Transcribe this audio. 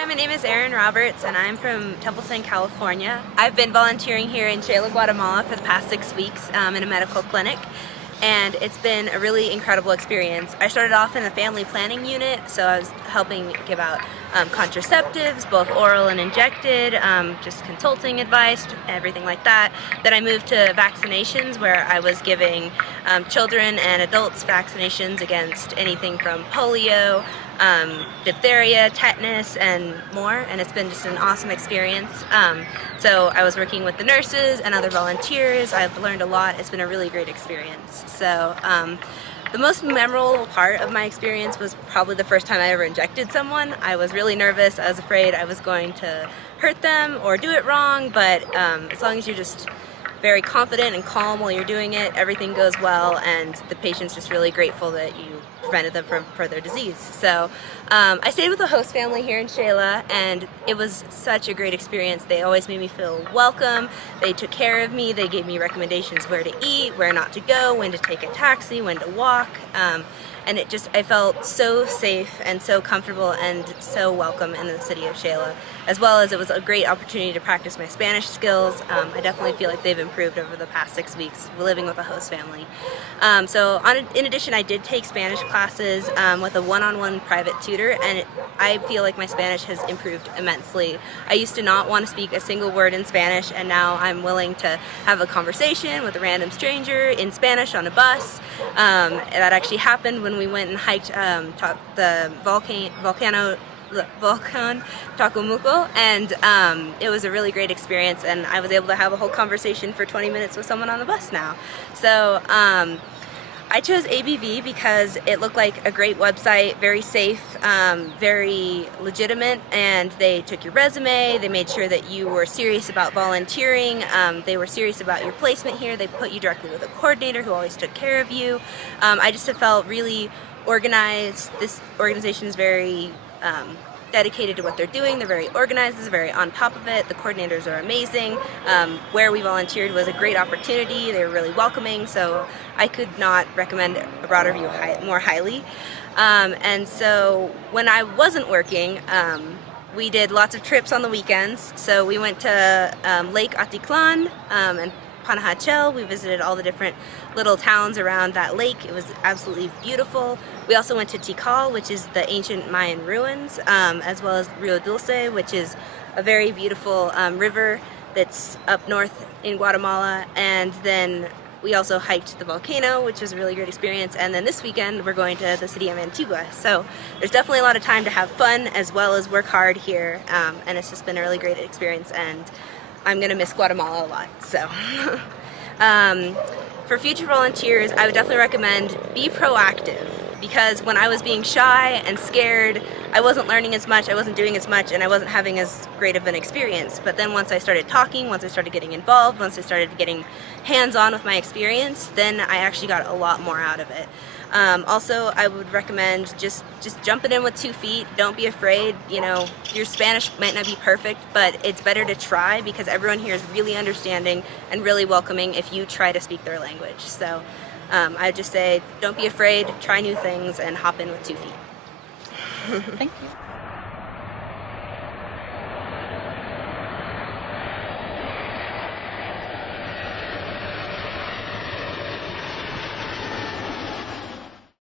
Hi, my name is Erin Roberts and I'm from Templeton, California. I've been volunteering here in Xela, Guatemala for the past 6 weeks in a medical clinic, and it's been a really incredible experience. I started off in the family planning unit, so I was helping give out contraceptives, both oral and injected, just consulting advice, everything like that. Then I moved to vaccinations, where I was giving children and adults vaccinations against anything from polio, diphtheria, tetanus, and more, and it's been just an awesome experience. So I was working with the nurses and other volunteers. I've learned a lot. It's been a really great experience. So the most memorable part of my experience was probably the first time I ever injected someone. I was really nervous. I was afraid I was going to hurt them or do it wrong, but as long as you're just very confident and calm while you're doing it, everything goes well, and the patient's just really grateful that you prevented them from further disease. So I stayed with a host family here in Xela, and it was such a great experience. They always made me feel welcome. They took care of me. They gave me recommendations where to eat, where not to go, when to take a taxi, when to walk. And I felt so safe and so comfortable and so welcome in the city of Xela, as well as it was a great opportunity to practice my Spanish skills. I definitely feel like they've improved over the past 6 weeks living with a host family. In addition, I did take Spanish classes with a one-on-one private tutor, and I feel like my Spanish has improved immensely. I used to not want to speak a single word in Spanish, and now I'm willing to have a conversation with a random stranger in Spanish on a bus. That actually happened when we went and hiked the volcano Tacomuco, and it was a really great experience, and I was able to have a whole conversation for 20 minutes with someone on the bus now. So I chose ABV because it looked like a great website, very safe, very legitimate, and they took your resume, they made sure that you were serious about volunteering, they were serious about your placement here, they put you directly with a coordinator who always took care of you. I just have felt really organized. This organization is very dedicated to what they're doing. They're very organized, they're very on top of it. The coordinators are amazing. Where we volunteered was a great opportunity. They were really welcoming, so I could not recommend a broader view more highly. And so when I wasn't working, we did lots of trips on the weekends. So we went to Lake Atitlan and Panajachel. We visited all the different little towns around that lake. It was absolutely beautiful. We also went to Tikal, which is the ancient Mayan ruins, as well as Rio Dulce, which is a very beautiful river that's up north in Guatemala. And then we also hiked the volcano, which was a really great experience. And then this weekend we're going to the city of Antigua. So there's definitely a lot of time to have fun as well as work hard here, and it's just been a really great experience, and I'm going to miss Guatemala a lot. So for future volunteers, I would definitely recommend be proactive, because when I was being shy and scared, I wasn't learning as much, I wasn't doing as much, and I wasn't having as great of an experience. But then once I started talking, once I started getting involved, once I started getting hands-on with my experience, then I actually got a lot more out of it. Also, I would recommend just jumping in with 2 feet. Don't be afraid. You know, your Spanish might not be perfect, but it's better to try, because everyone here is really understanding and really welcoming if you try to speak their language. So I would just say, don't be afraid, try new things, and hop in with 2 feet. Thank you.